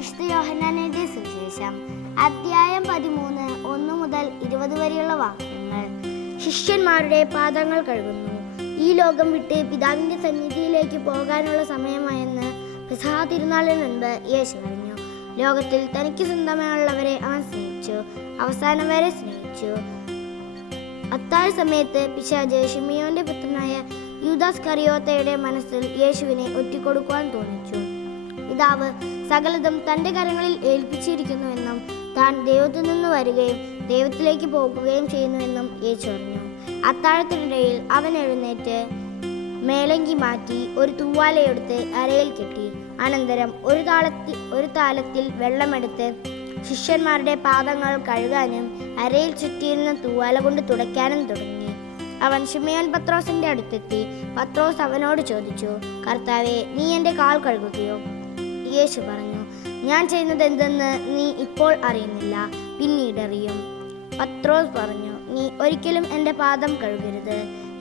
വിശുദ്ധ യോഹന്നാന്റെ സുവിശേഷം അധ്യായം 13 1 മുതൽ 20 വരെയുള്ള വാക്യങ്ങൾ. ശിഷ്യന്മാരുടെ പാദങ്ങൾ കഴുകുന്നു. ഈ ലോകം വിട്ട് പിതാവിന്റെ സന്നിധിയിലേക്ക് പോകാനുള്ള സമയമായെന്ന് പെസഹ തിരുനാളിന് മുൻപ് യേശു പറഞ്ഞു. ലോകത്തിൽ തനിക്ക് സ്വന്തമായുള്ളവരെ അവൻ സ്നേഹിച്ചു, അവസാനം വരെ സ്നേഹിച്ചു. അത്താഴ സമയത്ത് പിശാച് ശിമിയോന്റെ പുത്രനായ യൂദാസ് കറിയോത്തയുടെ മനസ്സിൽ യേശുവിനെ ഒറ്റിക്കൊടുക്കുവാൻ തോന്നിച്ചു. പിതാവ് സകലതും തൻ്റെ കരങ്ങളിൽ ഏൽപ്പിച്ചിരിക്കുന്നുവെന്നും താൻ ദൈവത്തിൽ നിന്ന് വരികയും ദൈവത്തിലേക്ക് പോകുകയും ചെയ്യുന്നുവെന്നും യേശു പറഞ്ഞു. അത്താഴത്തിനിടയിൽ അവൻ എഴുന്നേറ്റ് മേലങ്കി മാറ്റി ഒരു തൂവാലയെടുത്ത് അരയിൽ കെട്ടി. അനന്തരം ഒരു താലത്തിൽ വെള്ളമെടുത്ത് ശിഷ്യന്മാരുടെ പാദങ്ങൾ കഴുകാനും അരയിൽ ചുറ്റിയിരുന്ന തൂവാല കൊണ്ട് തുടയ്ക്കാനും തുടങ്ങി. അവൻ ശിമയോൻ പത്രോസിന്റെ അടുത്തെത്തി. പത്രോസ് അവനോട് ചോദിച്ചു, കർത്താവേ, നീ എൻ്റെ കാൽ കഴുകുകയോ? യേശു പറഞ്ഞു, ഞാൻ ചെയ്യുന്നത് എന്തെന്ന് നീ ഇപ്പോൾ അറിയുന്നില്ല, പിന്നീട് അറിയും. പത്രോസ് പറഞ്ഞു, നീ ഒരിക്കലും എൻ്റെ പാദം കഴുകരുത്.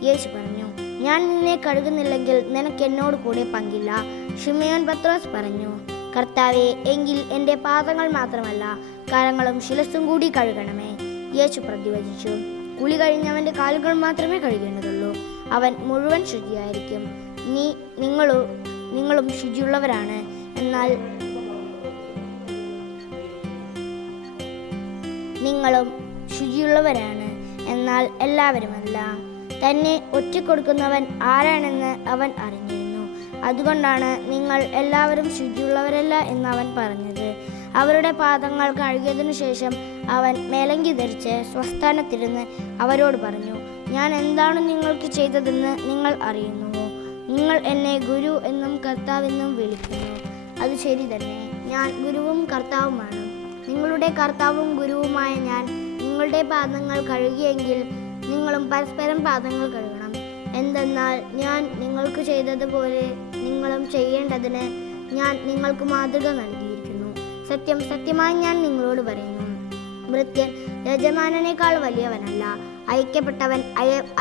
യേശു പറഞ്ഞു, ഞാൻ നിന്നെ കഴുകുന്നില്ലെങ്കിൽ നിനക്ക് എന്നോട് കൂടെ പങ്കില്ല. ശിമയോൻ പത്രോസ് പറഞ്ഞു, കർത്താവേ, എങ്കിൽ എൻ്റെ പാദങ്ങൾ മാത്രമല്ല കരങ്ങളും ശിരസ്സും കൂടി കഴുകണമേ. യേശു പ്രതിവചിച്ചു, കുളി കഴിഞ്ഞവൻ്റെ കാലുകൾ മാത്രമേ കഴുകേണ്ടതുള്ളൂ, അവൻ മുഴുവൻ ശുചിയായിരിക്കും. നിങ്ങളും ശുചിയുള്ളവരാണ്, എന്നാൽ എല്ലാവരുമല്ല. തന്നെ ഒറ്റിക്കൊടുക്കുന്നവൻ ആരാണെന്ന് അവൻ അറിഞ്ഞിരുന്നു. അതുകൊണ്ടാണ് നിങ്ങൾ എല്ലാവരും ശുചിയുള്ളവരല്ല എന്ന് അവൻ പറഞ്ഞത്. അവരുടെ പാദങ്ങൾ കഴുകിയതിനു ശേഷം അവൻ മേലങ്കി ധരിച്ച് സ്വസ്ഥാനത്തിരുന്ന് അവരോട് പറഞ്ഞു, ഞാൻ എന്താണ് നിങ്ങൾക്ക് ചെയ്തതെന്ന് നിങ്ങൾ അറിയുന്നുവോ? നിങ്ങൾ എന്നെ ഗുരു എന്നും കർത്താവെന്നും വിളിക്കുന്നു. അത് ശരി തന്നെ, ഞാൻ ഗുരുവും കർത്താവുമാണ്. നിങ്ങളുടെ കർത്താവും ഗുരുവുമായ ഞാൻ നിങ്ങളുടെ പാദങ്ങൾ കഴുകിയെങ്കിൽ നിങ്ങളും പരസ്പരം പാദങ്ങൾ കഴുകണം. എന്തെന്നാൽ ഞാൻ നിങ്ങൾക്ക് ചെയ്തതുപോലെ നിങ്ങളും ചെയ്യേണ്ടതിന് ഞാൻ നിങ്ങൾക്ക് മാതൃക നൽകിയിരിക്കുന്നു. സത്യം സത്യമായി ഞാൻ നിങ്ങളോട് പറയുന്നു, ഭൃത്യൻ യജമാനനേക്കാൾ വലിയവനല്ല, അയക്കപ്പെട്ടവൻ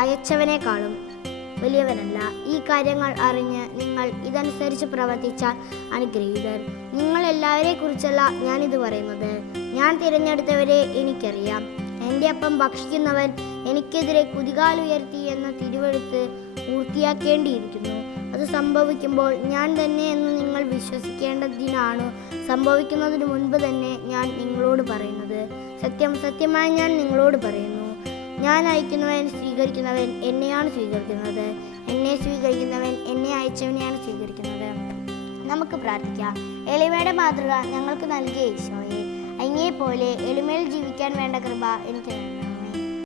അയച്ചവനേക്കാളും വലിയവനല്ല. ഈ കാര്യങ്ങൾ അറിഞ്ഞ് നിങ്ങൾ ഇതനുസരിച്ച് പ്രവർത്തിച്ചാൽ അനുഗ്രഹീതർ. നിങ്ങൾ എല്ലാവരെ കുറിച്ചല്ല ഞാനിത് പറയുന്നത്. ഞാൻ തിരഞ്ഞെടുത്തവരെ എനിക്കറിയാം. എൻ്റെ അപ്പം ഭക്ഷിക്കുന്നവൻ എനിക്കെതിരെ കുതികാലുയർത്തി എന്ന തിരുവെഴുത്ത് പൂർത്തിയാക്കേണ്ടിയിരിക്കുന്നു. അത് സംഭവിക്കുമ്പോൾ ഞാൻ തന്നെ എന്ന് നിങ്ങൾ വിശ്വസിക്കേണ്ടതിനാണ് സംഭവിക്കുന്നതിന് മുൻപ് തന്നെ ഞാൻ നിങ്ങളോട് പറയുന്നത്. സത്യം സത്യമായി ഞാൻ നിങ്ങളോട് പറയുന്നു, ഞാൻ അയക്കുന്നവൻ സ്വീകരിക്കുന്നവൻ എന്നെയാണ് സ്വീകരിക്കുന്നത്, എന്നെ സ്വീകരിക്കുന്നവൻ എന്നെ അയച്ചവനെയാണ് സ്വീകരിക്കുന്നത്. നമുക്ക് പ്രാർത്ഥിക്കാം. എളിമയുടെ മാതൃക ഞങ്ങൾക്ക് നൽകിയ ഈശോയെ, അങ്ങേപ്പോലെ എളിമയിൽ ജീവിക്കാൻ വേണ്ട കൃപ എനിക്ക് നൽകണം.